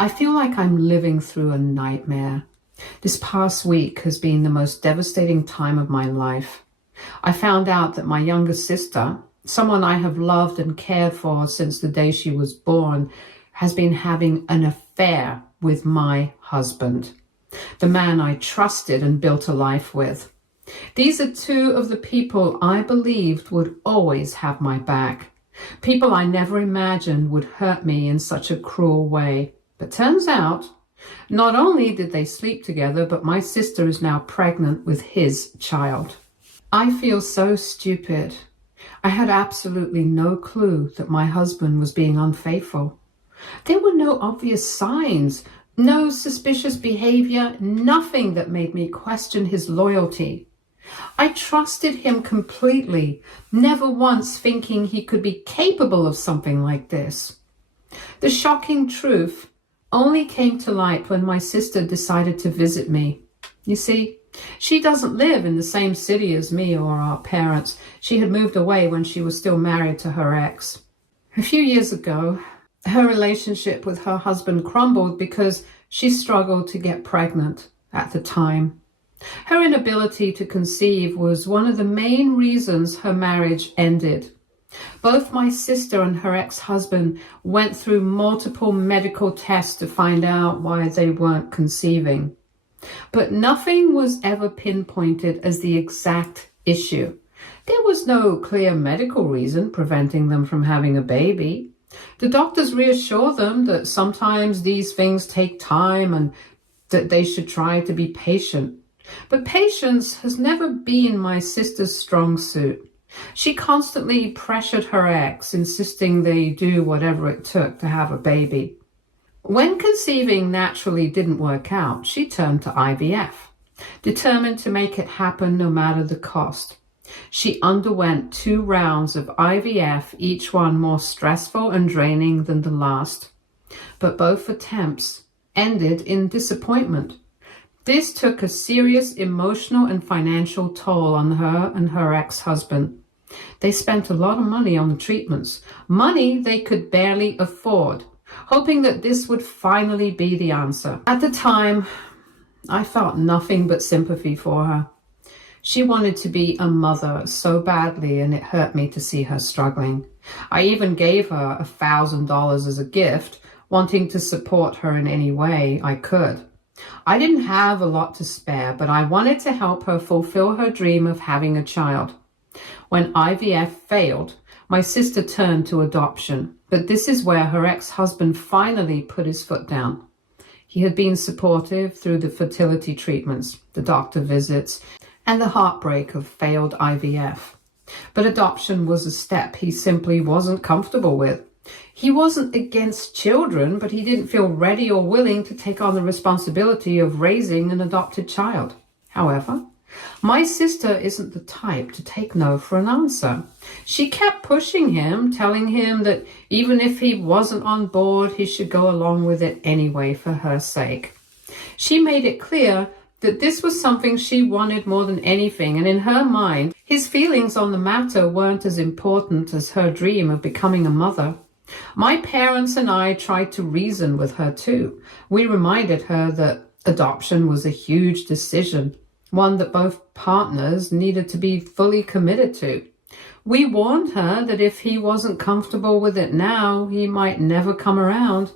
I feel like I'm living through a nightmare. This past week has been the most devastating time of my life. I found out that my younger sister, someone I have loved and cared for since the day she was born, has been having an affair with my husband, the man I trusted and built a life with. These are two of the people I believed would always have my back. People I never imagined would hurt me in such a cruel way. But turns out, not only did they sleep together, but my sister is now pregnant with his child. I feel so stupid. I had absolutely no clue that my husband was being unfaithful. There were no obvious signs, no suspicious behavior, nothing that made me question his loyalty. I trusted him completely, never once thinking he could be capable of something like this. The shocking truth only came to light when my sister decided to visit me. You see, she doesn't live in the same city as me or our parents. She had moved away when she was still married to her ex. A few years ago, her relationship with her husband crumbled because she struggled to get pregnant at the time. Her inability to conceive was one of the main reasons her marriage ended. Both my sister and her ex-husband went through multiple medical tests to find out why they weren't conceiving. But nothing was ever pinpointed as the exact issue. There was no clear medical reason preventing them from having a baby. The doctors reassured them that sometimes these things take time and that they should try to be patient. But patience has never been my sister's strong suit. She constantly pressured her ex, insisting they do whatever it took to have a baby. When conceiving naturally didn't work out, she turned to IVF, determined to make it happen no matter the cost. She underwent 2 rounds of IVF, each one more stressful and draining than the last. But both attempts ended in disappointment. This took a serious emotional and financial toll on her and her ex-husband. They spent a lot of money on the treatments, money they could barely afford, hoping that this would finally be the answer. At the time, I felt nothing but sympathy for her. She wanted to be a mother so badly, and it hurt me to see her struggling. I even gave her $1,000 as a gift, wanting to support her in any way I could. I didn't have a lot to spare, but I wanted to help her fulfill her dream of having a child. When IVF failed, my sister turned to adoption, but this is where her ex-husband finally put his foot down. He had been supportive through the fertility treatments, the doctor visits, and the heartbreak of failed IVF. But adoption was a step he simply wasn't comfortable with. He wasn't against children, but he didn't feel ready or willing to take on the responsibility of raising an adopted child. However, my sister isn't the type to take no for an answer. She kept pushing him, telling him that even if he wasn't on board, he should go along with it anyway for her sake. She made it clear that this was something she wanted more than anything, and in her mind, his feelings on the matter weren't as important as her dream of becoming a mother. My parents and I tried to reason with her too. We reminded her that adoption was a huge decision, one that both partners needed to be fully committed to. We warned her that if he wasn't comfortable with it now, he might never come around,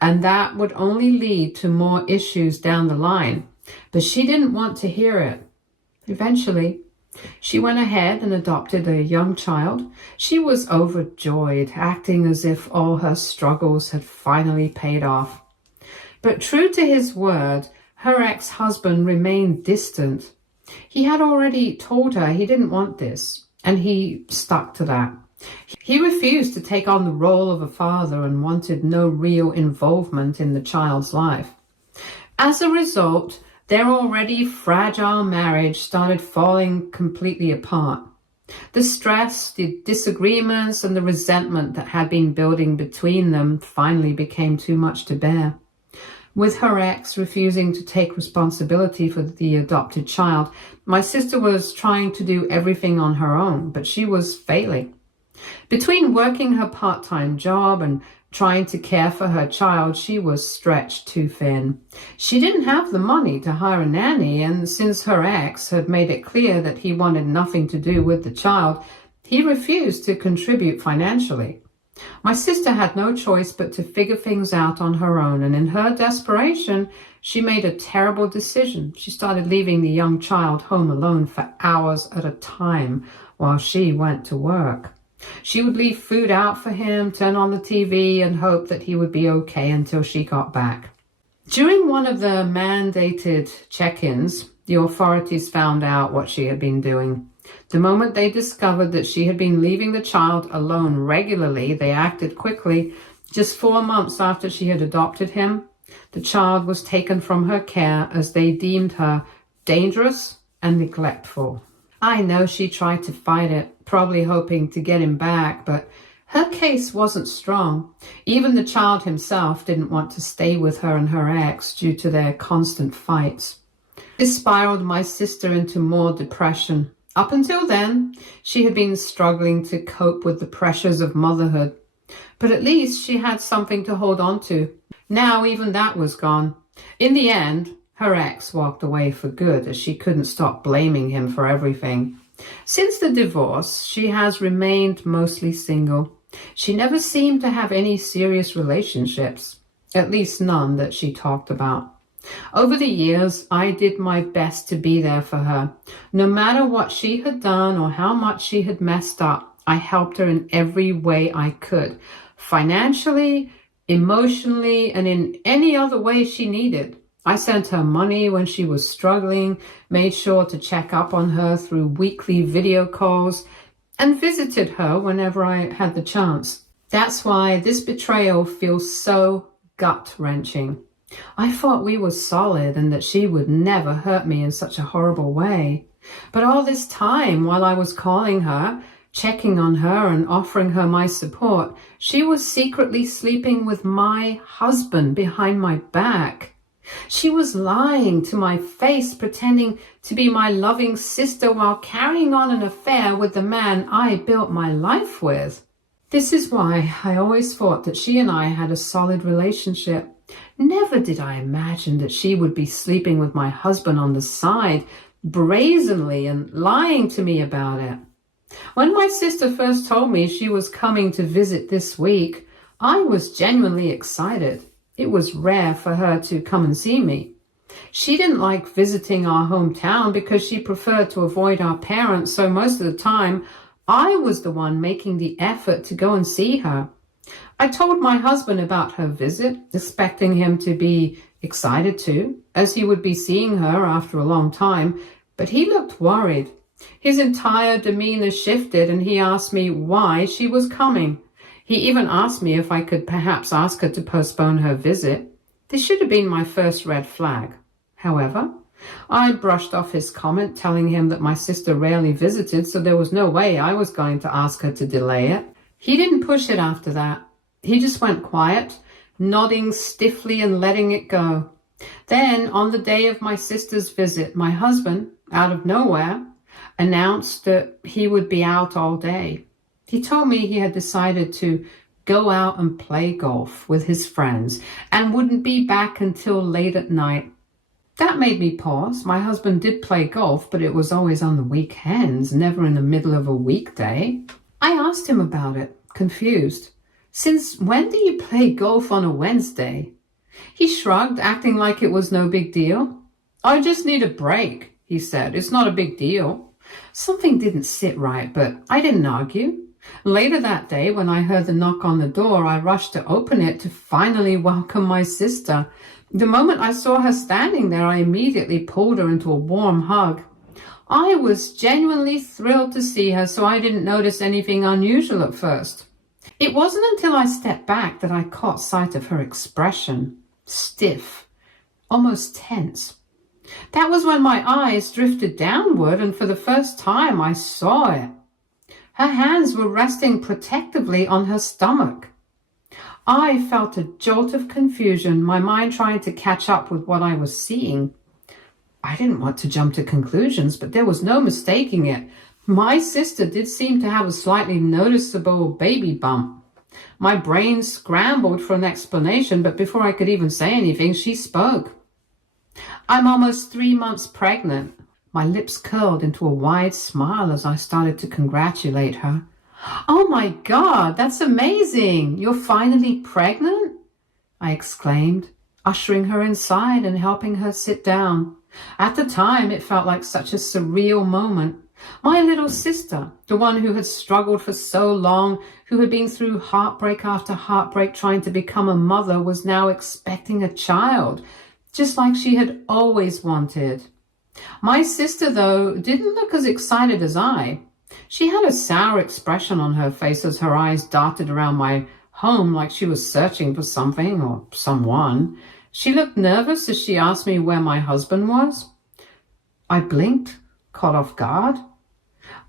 and that would only lead to more issues down the line. But she didn't want to hear it. Eventually, she went ahead and adopted a young child. She was overjoyed, acting as if all her struggles had finally paid off. But true to his word, her ex-husband remained distant. He had already told her he didn't want this, and he stuck to that. He refused to take on the role of a father and wanted no real involvement in the child's life. As a result, their already fragile marriage started falling completely apart. The stress, the disagreements, and the resentment that had been building between them finally became too much to bear. With her ex refusing to take responsibility for the adopted child, my sister was trying to do everything on her own, but she was failing. Between working her part-time job and Trying to care for her child, she was stretched too thin. She didn't have the money to hire a nanny, and since her ex had made it clear that he wanted nothing to do with the child, he refused to contribute financially. My sister had no choice but to figure things out on her own, and in her desperation, she made a terrible decision. She started leaving the young child home alone for hours at a time while she went to work. She would leave food out for him, turn on the TV, and hope that he would be okay until she got back. During one of the mandated check-ins, the authorities found out what she had been doing. The moment they discovered that she had been leaving the child alone regularly, they acted quickly. Just 4 months after she had adopted him, the child was taken from her care as they deemed her dangerous and neglectful. I know she tried to fight it, probably hoping to get him back, but her case wasn't strong. Even the child himself didn't want to stay with her and her ex due to their constant fights. This spiraled my sister into more depression. Up until then, she had been struggling to cope with the pressures of motherhood, but at least she had something to hold on to. Now even that was gone. In the end, her ex walked away for good as she couldn't stop blaming him for everything. Since the divorce, she has remained mostly single. She never seemed to have any serious relationships, at least none that she talked about. Over the years, I did my best to be there for her. No matter what she had done or how much she had messed up, I helped her in every way I could, financially, emotionally, and in any other way she needed. I sent her money when she was struggling, made sure to check up on her through weekly video calls, and visited her whenever I had the chance. That's why this betrayal feels so gut-wrenching. I thought we were solid and that she would never hurt me in such a horrible way. But all this time, while I was calling her, checking on her and offering her my support, she was secretly sleeping with my husband behind my back. She was lying to my face, pretending to be my loving sister while carrying on an affair with the man I built my life with. This is why I always thought that she and I had a solid relationship. Never did I imagine that she would be sleeping with my husband on the side, brazenly, and lying to me about it. When my sister first told me she was coming to visit this week, I was genuinely excited. It was rare for her to come and see me. She didn't like visiting our hometown because she preferred to avoid our parents, so most of the time, I was the one making the effort to go and see her. I told my husband about her visit, expecting him to be excited too, as he would be seeing her after a long time, but he looked worried. His entire demeanor shifted and he asked me why she was coming. He even asked me if I could perhaps ask her to postpone her visit. This should have been my first red flag. However, I brushed off his comment, telling him that my sister rarely visited, so there was no way I was going to ask her to delay it. He didn't push it after that. He just went quiet, nodding stiffly and letting it go. Then, on the day of my sister's visit, my husband, out of nowhere, announced that he would be out all day. He told me he had decided to go out and play golf with his friends and wouldn't be back until late at night. That made me pause. My husband did play golf, but it was always on the weekends, never in the middle of a weekday. I asked him about it, confused. Since when do you play golf on a Wednesday? He shrugged, acting like it was no big deal. I just need a break, he said. It's not a big deal. Something didn't sit right, but I didn't argue. Later that day, when I heard the knock on the door, I rushed to open it to finally welcome my sister. The moment I saw her standing there, I immediately pulled her into a warm hug. I was genuinely thrilled to see her, so I didn't notice anything unusual at first. It wasn't until I stepped back that I caught sight of her expression. Stiff, almost tense. That was when my eyes drifted downward, and for the first time I saw it. Her hands were resting protectively on her stomach. I felt a jolt of confusion, my mind trying to catch up with what I was seeing. I didn't want to jump to conclusions, but there was no mistaking it. My sister did seem to have a slightly noticeable baby bump. My brain scrambled for an explanation, but before I could even say anything, she spoke. I'm almost 3 months pregnant. My lips curled into a wide smile as I started to congratulate her. Oh my God, that's amazing! You're finally pregnant? I exclaimed, ushering her inside and helping her sit down. At the time, it felt like such a surreal moment. My little sister, the one who had struggled for so long, who had been through heartbreak after heartbreak trying to become a mother, was now expecting a child, just like she had always wanted. My sister, though, didn't look as excited as I. She had a sour expression on her face as her eyes darted around my home like she was searching for something or someone. She looked nervous as she asked me where my husband was. I blinked, caught off guard.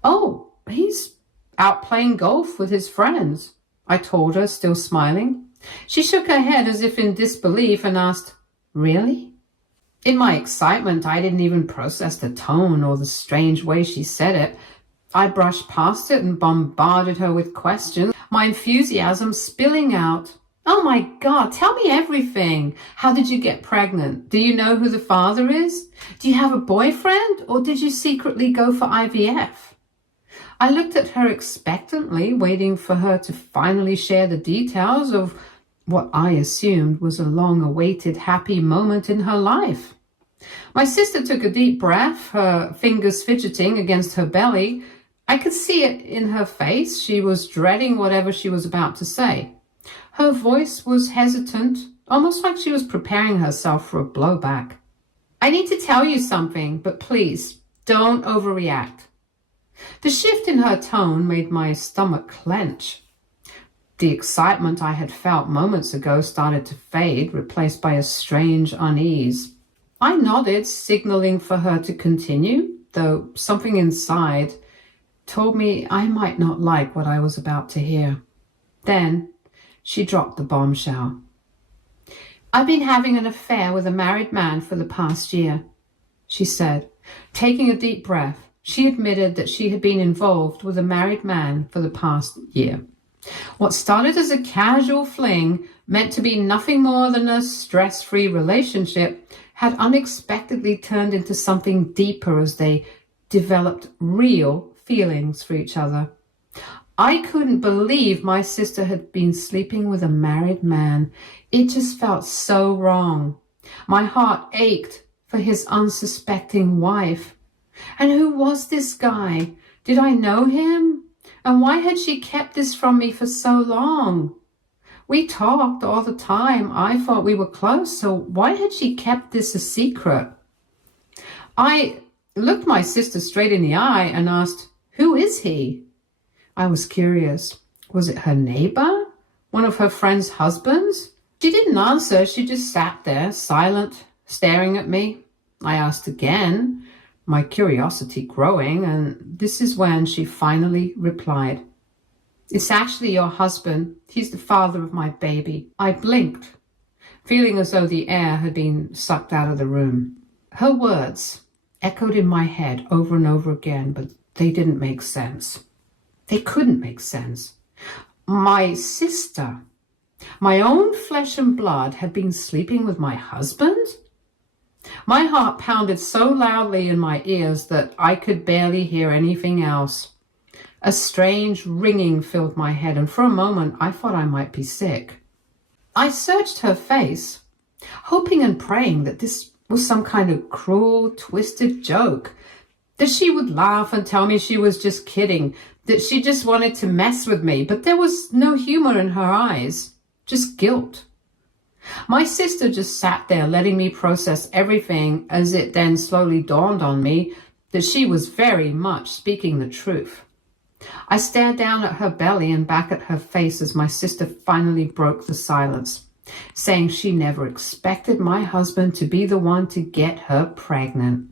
Oh, he's out playing golf with his friends, I told her, still smiling. She shook her head as if in disbelief and asked, Really? In my excitement, I didn't even process the tone or the strange way she said it. I brushed past it and bombarded her with questions, my enthusiasm spilling out. Oh my God, tell me everything. How did you get pregnant? Do you know who the father is? Do you have a boyfriend, or did you secretly go for IVF? I looked at her expectantly, waiting for her to finally share the details of what I assumed was a long-awaited happy moment in her life. My sister took a deep breath, her fingers fidgeting against her belly. I could see it in her face. She was dreading whatever she was about to say. Her voice was hesitant, almost like she was preparing herself for a blowback. I need to tell you something, but please, don't overreact. The shift in her tone made my stomach clench. The excitement I had felt moments ago started to fade, replaced by a strange unease. I nodded, signaling for her to continue, though something inside told me I might not like what I was about to hear. Then she dropped the bombshell. I've been having an affair with a married man for the past year, she said. Taking a deep breath, she admitted that she had been involved with a married man for the past year. What started as a casual fling, meant to be nothing more than a stress-free relationship, had unexpectedly turned into something deeper as they developed real feelings for each other. I couldn't believe my sister had been sleeping with a married man. It just felt so wrong. My heart ached for his unsuspecting wife. And who was this guy? Did I know him? And why had she kept this from me for so long? We talked all the time. I thought we were close, so why had she kept this a secret? I looked my sister straight in the eye and asked, Who is he? I was curious. Was it her neighbor? One of her friend's husbands? She didn't answer. She just sat there, silent, staring at me. I asked again, my curiosity growing, and this is when she finally replied. It's actually your husband. He's the father of my baby. I blinked, feeling as though the air had been sucked out of the room. Her words echoed in my head over and over again, but they didn't make sense. They couldn't make sense. My sister, my own flesh and blood, had been sleeping with my husband? My heart pounded so loudly in my ears that I could barely hear anything else. A strange ringing filled my head, and for a moment I thought I might be sick. I searched her face, hoping and praying that this was some kind of cruel, twisted joke, that she would laugh and tell me she was just kidding, that she just wanted to mess with me, but there was no humor in her eyes, just guilt. My sister just sat there letting me process everything, as it then slowly dawned on me that she was very much speaking the truth. I stared down at her belly and back at her face as my sister finally broke the silence, saying she never expected my husband to be the one to get her pregnant,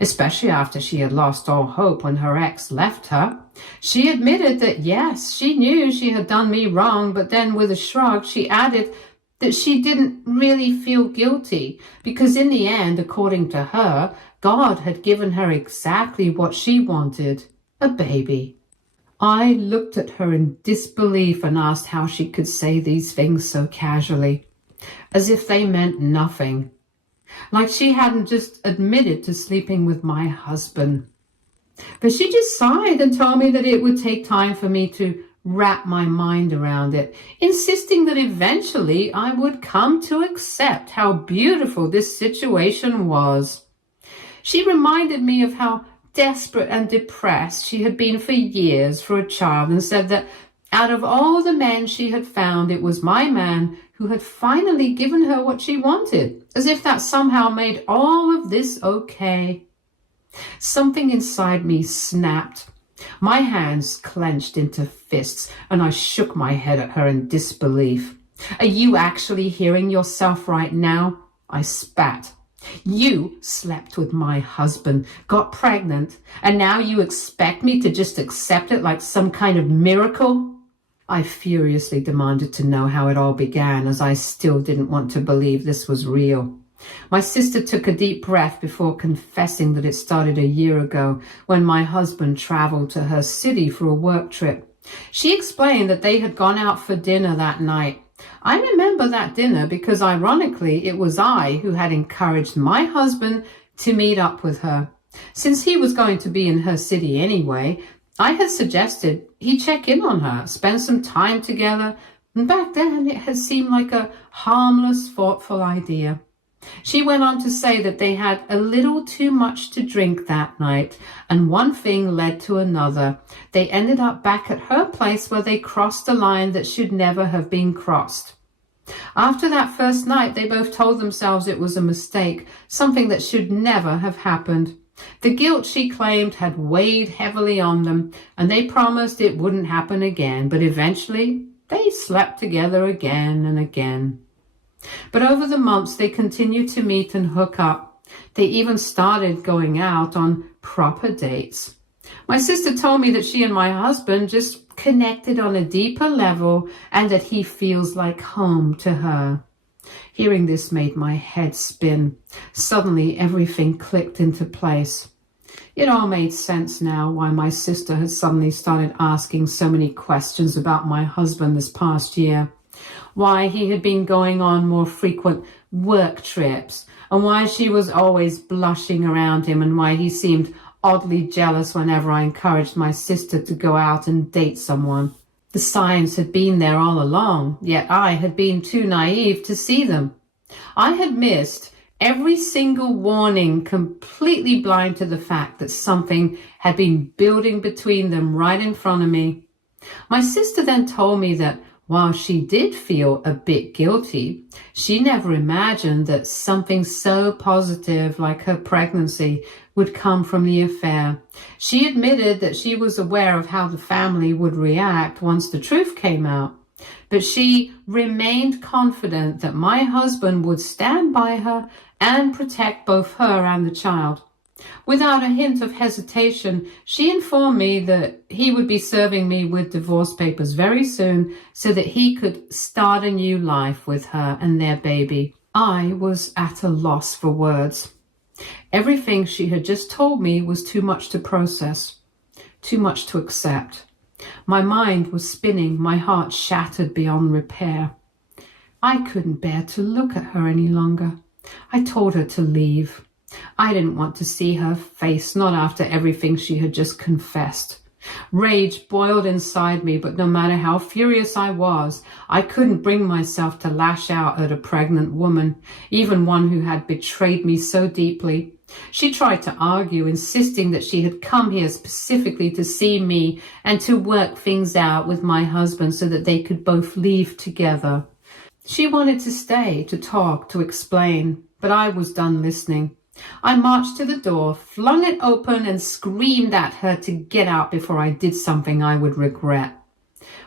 especially after she had lost all hope when her ex left her. She admitted that yes, she knew she had done me wrong, but then with a shrug she added that she didn't really feel guilty because in the end, according to her, God had given her exactly what she wanted, a baby. I looked at her in disbelief and asked how she could say these things so casually, as if they meant nothing, like she hadn't just admitted to sleeping with my husband. But she just sighed and told me that it would take time for me to wrap my mind around it, insisting that eventually I would come to accept how beautiful this situation was. She reminded me of how desperate and depressed she had been for years for a child, and said that out of all the men she had found, it was my man who had finally given her what she wanted, as if that somehow made all of this okay. Something inside me snapped. My hands clenched into fists, and I shook my head at her in disbelief. Are you actually hearing yourself right now? I spat. You slept with my husband, got pregnant, and now you expect me to just accept it like some kind of miracle? I furiously demanded to know how it all began, as I still didn't want to believe this was real. My sister took a deep breath before confessing that it started a year ago when my husband traveled to her city for a work trip. She explained that they had gone out for dinner that night. I remember that dinner because, ironically, it was I who had encouraged my husband to meet up with her. Since he was going to be in her city anyway, I had suggested he check in on her, spend some time together, and back then it had seemed like a harmless, thoughtful idea. She went on to say that they had a little too much to drink that night, and one thing led to another. They ended up back at her place where they crossed a line that should never have been crossed. After that first night, they both told themselves it was a mistake, something that should never have happened. The guilt, she claimed, had weighed heavily on them, and they promised it wouldn't happen again, but eventually they slept together again and again. But over the months, they continued to meet and hook up. They even started going out on proper dates. My sister told me that she and my husband just connected on a deeper level and that he feels like home to her. Hearing this made my head spin. Suddenly, everything clicked into place. It all made sense now why my sister had suddenly started asking so many questions about my husband this past year. Why he had been going on more frequent work trips, and why she was always blushing around him, and why he seemed oddly jealous whenever I encouraged my sister to go out and date someone. The signs had been there all along, yet I had been too naive to see them. I had missed every single warning, completely blind to the fact that something had been building between them right in front of me. My sister then told me that while she did feel a bit guilty, she never imagined that something so positive like her pregnancy would come from the affair. She admitted that she was aware of how the family would react once the truth came out, but she remained confident that my husband would stand by her and protect both her and the child. Without a hint of hesitation, she informed me that he would be serving me with divorce papers very soon so that he could start a new life with her and their baby. I was at a loss for words. Everything she had just told me was too much to process, too much to accept. My mind was spinning, my heart shattered beyond repair. I couldn't bear to look at her any longer. I told her to leave. I didn't want to see her face, not after everything she had just confessed. Rage boiled inside me, but no matter how furious I was, I couldn't bring myself to lash out at a pregnant woman, even one who had betrayed me so deeply. She tried to argue, insisting that she had come here specifically to see me and to work things out with my husband so that they could both leave together. She wanted to stay, to talk, to explain, but I was done listening. I marched to the door, flung it open, and screamed at her to get out before I did something I would regret.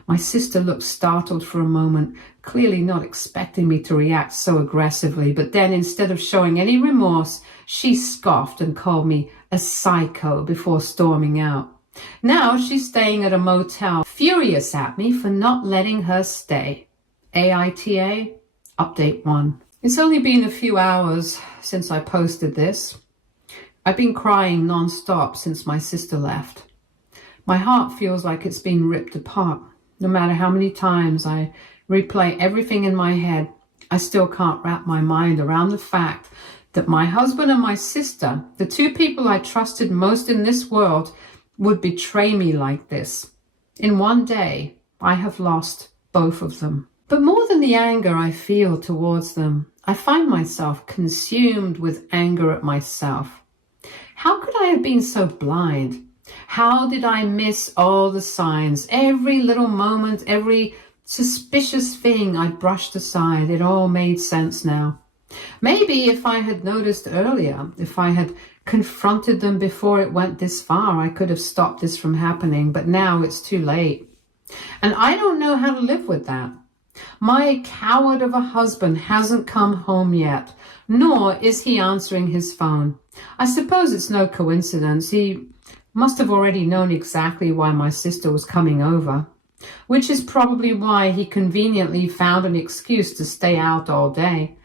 My sister looked startled for a moment, clearly not expecting me to react so aggressively, but then instead of showing any remorse, she scoffed and called me a psycho before storming out. Now she's staying at a motel, furious at me for not letting her stay. AITA, Update 1. It's only been a few hours since I posted this. I've been crying non-stop since my sister left. My heart feels like it's been ripped apart. No matter how many times I replay everything in my head, I still can't wrap my mind around the fact that my husband and my sister, the two people I trusted most in this world, would betray me like this. In one day, I have lost both of them. But more than the anger I feel towards them, I find myself consumed with anger at myself. How could I have been so blind? How did I miss all the signs? Every little moment, every suspicious thing I brushed aside. It all made sense now. Maybe if I had noticed earlier, if I had confronted them before it went this far, I could have stopped this from happening, but now it's too late. And I don't know how to live with that. My coward of a husband hasn't come home yet, nor is he answering his phone. I suppose it's no coincidence. He must have already known exactly why my sister was coming over, which is probably why he conveniently found an excuse to stay out all day.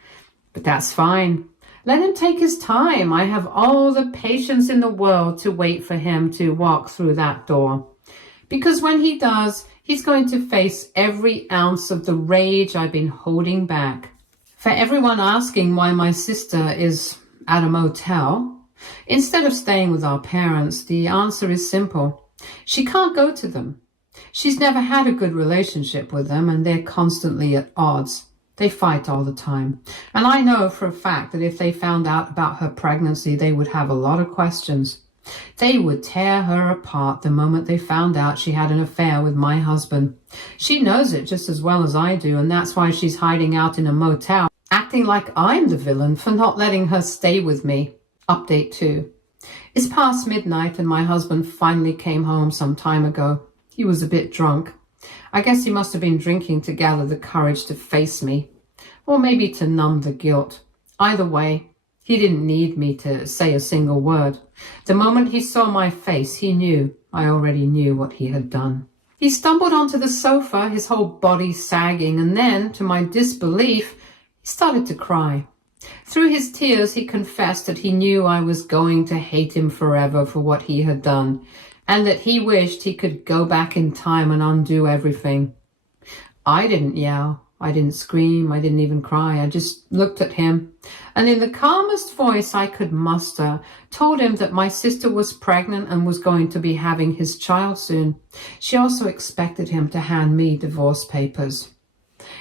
But that's fine. Let him take his time. I have all the patience in the world to wait for him to walk through that door. Because when he does, he's going to face every ounce of the rage I've been holding back. For everyone asking why my sister is at a motel, instead of staying with our parents, the answer is simple. She can't go to them. She's never had a good relationship with them, and they're constantly at odds. They fight all the time. And I know for a fact that if they found out about her pregnancy, they would have a lot of questions. They would tear her apart the moment they found out she had an affair with my husband. She knows it just as well as I do, and that's why she's hiding out in a motel, acting like I'm the villain for not letting her stay with me. Update 2. It's past midnight and my husband finally came home some time ago. He was a bit drunk. I guess he must have been drinking to gather the courage to face me, or maybe to numb the guilt. Either way, he didn't need me to say a single word. The moment he saw my face, he knew I already knew what he had done. He stumbled onto the sofa, his whole body sagging, and then, to my disbelief, he started to cry. Through his tears, he confessed that he knew I was going to hate him forever for what he had done, and that he wished he could go back in time and undo everything. I didn't yell. I didn't scream. I didn't even cry. I just looked at him, and in the calmest voice I could muster, told him that my sister was pregnant and was going to be having his child soon. She also expected him to hand me divorce papers.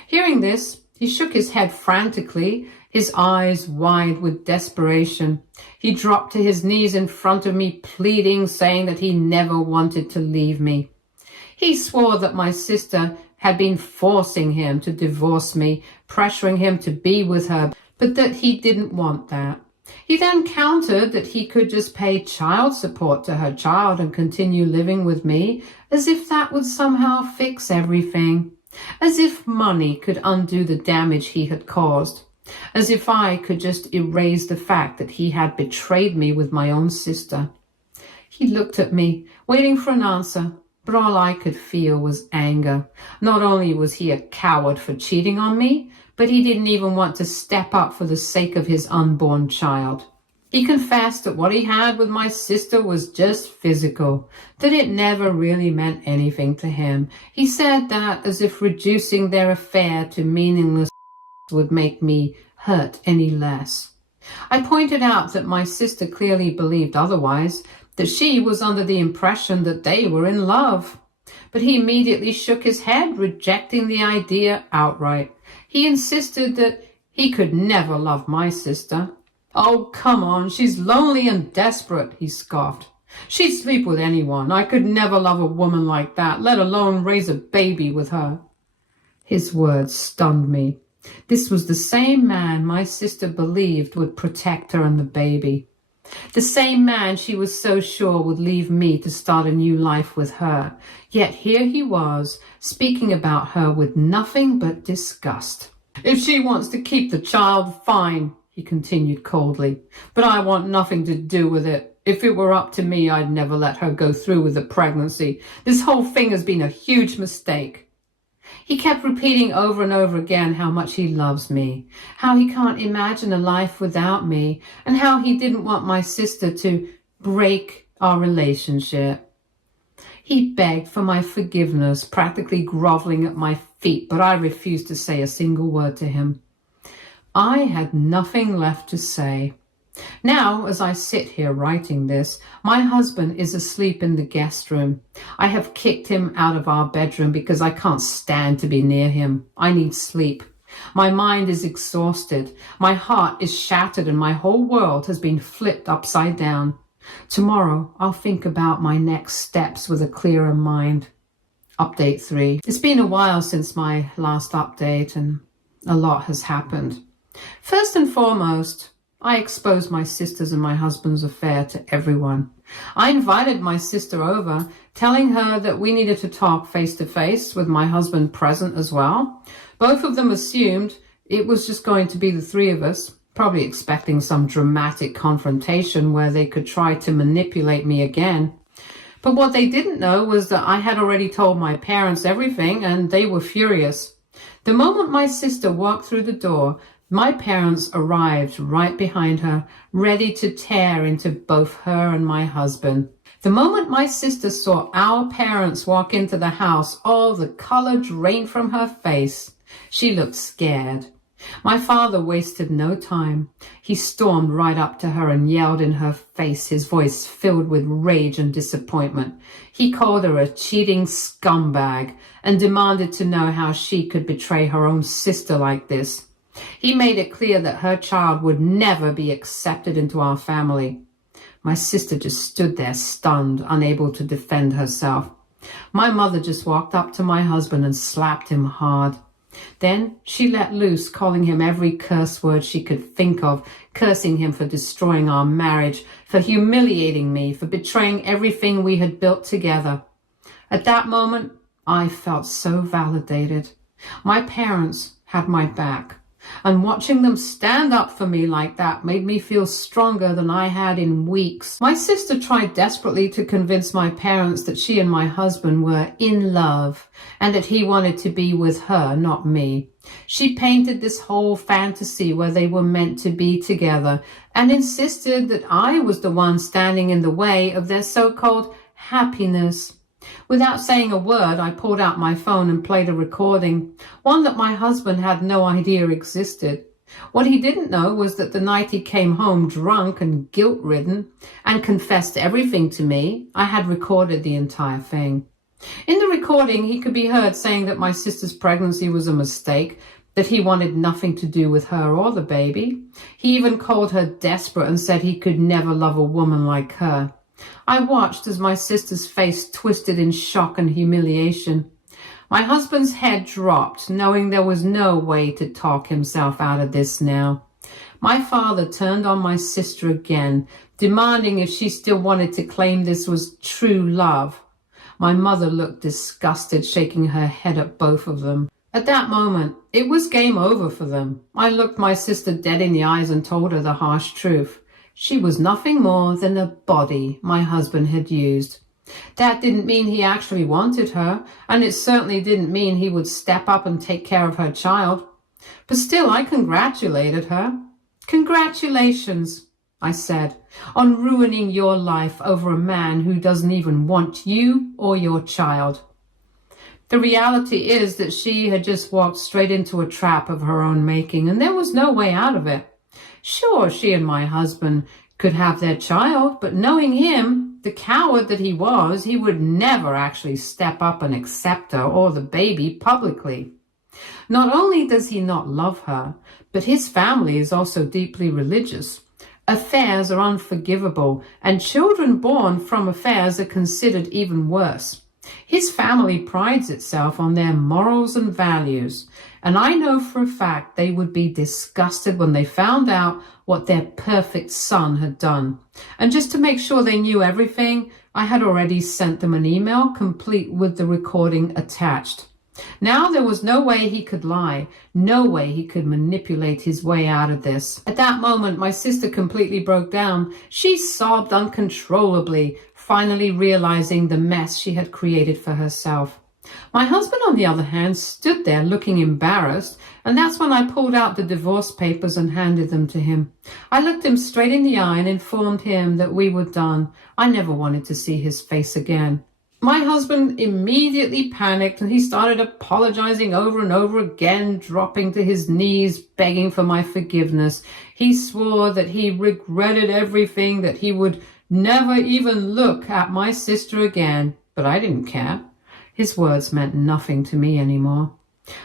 Hearing this, he shook his head frantically, his eyes wide with desperation. He dropped to his knees in front of me, pleading, saying that he never wanted to leave me. He swore that my sister had been forcing him to divorce me, pressuring him to be with her, but that he didn't want that. He then countered that he could just pay child support to her child and continue living with me, as if that would somehow fix everything, as if money could undo the damage he had caused, as if I could just erase the fact that he had betrayed me with my own sister. He looked at me, waiting for an answer, but all I could feel was anger. Not only was he a coward for cheating on me, but he didn't even want to step up for the sake of his unborn child. He confessed that what he had with my sister was just physical, that it never really meant anything to him. He said that as if reducing their affair to meaningless would make me hurt any less. I pointed out that my sister clearly believed otherwise, that she was under the impression that they were in love. But he immediately shook his head, rejecting the idea outright. He insisted that he could never love my sister. "Oh, come on, she's lonely and desperate," he scoffed. "She'd sleep with anyone. I could never love a woman like that, let alone raise a baby with her." His words stunned me. This was the same man my sister believed would protect her and the baby. The same man she was so sure would leave me to start a new life with her. Yet here he was, speaking about her with nothing but disgust. "If she wants to keep the child, fine," he continued coldly. "But I want nothing to do with it. If it were up to me, I'd never let her go through with the pregnancy. This whole thing has been a huge mistake." He kept repeating over and over again how much he loves me, how he can't imagine a life without me, and how he didn't want my sister to break our relationship. He begged for my forgiveness, practically groveling at my feet, but I refused to say a single word to him. I had nothing left to say. Now, as I sit here writing this, my husband is asleep in the guest room. I have kicked him out of our bedroom because I can't stand to be near him. I need sleep. My mind is exhausted. My heart is shattered and my whole world has been flipped upside down. Tomorrow, I'll think about my next steps with a clearer mind. Update 3. It's been a while since my last update and a lot has happened. First and foremost, I exposed my sister's and my husband's affair to everyone. I invited my sister over, telling her that we needed to talk face to face with my husband present as well. Both of them assumed it was just going to be the three of us, probably expecting some dramatic confrontation where they could try to manipulate me again. But what they didn't know was that I had already told my parents everything and they were furious. The moment my sister walked through the door, my parents arrived right behind her, ready to tear into both her and my husband. The moment my sister saw our parents walk into the house, all the color drained from her face. She looked scared. My father wasted no time. He stormed right up to her and yelled in her face, his voice filled with rage and disappointment. He called her a cheating scumbag and demanded to know how she could betray her own sister like this. He made it clear that her child would never be accepted into our family. My sister just stood there stunned, unable to defend herself. My mother just walked up to my husband and slapped him hard. Then she let loose, calling him every curse word she could think of, cursing him for destroying our marriage, for humiliating me, for betraying everything we had built together. At that moment, I felt so validated. My parents had my back. And watching them stand up for me like that made me feel stronger than I had in weeks. My sister tried desperately to convince my parents that she and my husband were in love and that he wanted to be with her, not me. She painted this whole fantasy where they were meant to be together and insisted that I was the one standing in the way of their so-called happiness. Without saying a word, I pulled out my phone and played a recording, one that my husband had no idea existed. What he didn't know was that the night he came home drunk and guilt-ridden and confessed everything to me, I had recorded the entire thing. In the recording, he could be heard saying that my sister's pregnancy was a mistake, that he wanted nothing to do with her or the baby. He even called her desperate and said he could never love a woman like her. I watched as my sister's face twisted in shock and humiliation. My husband's head dropped, knowing there was no way to talk himself out of this now. My father turned on my sister again, demanding if she still wanted to claim this was true love. My mother looked disgusted, shaking her head at both of them. At that moment, it was game over for them. I looked my sister dead in the eyes and told her the harsh truth. She was nothing more than a body my husband had used. That didn't mean he actually wanted her, and it certainly didn't mean he would step up and take care of her child. But still, I congratulated her. Congratulations, I said, on ruining your life over a man who doesn't even want you or your child. The reality is that she had just walked straight into a trap of her own making, and there was no way out of it. Sure, she and my husband could have their child, but knowing him, the coward that he was, he would never actually step up and accept her or the baby publicly. Not only does he not love her, but his family is also deeply religious. Affairs are unforgivable, and children born from affairs are considered even worse. His family prides itself on their morals and values, and I know for a fact they would be disgusted when they found out what their perfect son had done. And just to make sure they knew everything, I had already sent them an email complete with the recording attached. Now there was no way he could lie, no way he could manipulate his way out of this. At that moment, my sister completely broke down. She sobbed uncontrollably, finally realizing the mess she had created for herself. My husband, on the other hand, stood there looking embarrassed, and that's when I pulled out the divorce papers and handed them to him. I looked him straight in the eye and informed him that we were done. I never wanted to see his face again. My husband immediately panicked and he started apologizing over and over again, dropping to his knees, begging for my forgiveness. He swore that he regretted everything, that he would never even look at my sister again. But I didn't care. His words meant nothing to me anymore.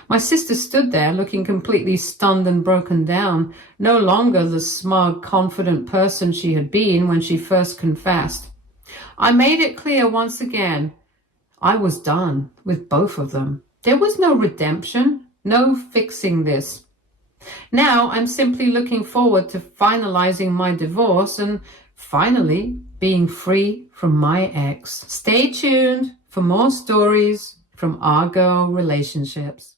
My sister stood there looking completely stunned and broken down, no longer the smug, confident person she had been when she first confessed. I made it clear once again, I was done with both of them. There was no redemption, no fixing this. Now I'm simply looking forward to finalizing my divorce and finally being free from my ex. Stay tuned for more stories from our girl relationships.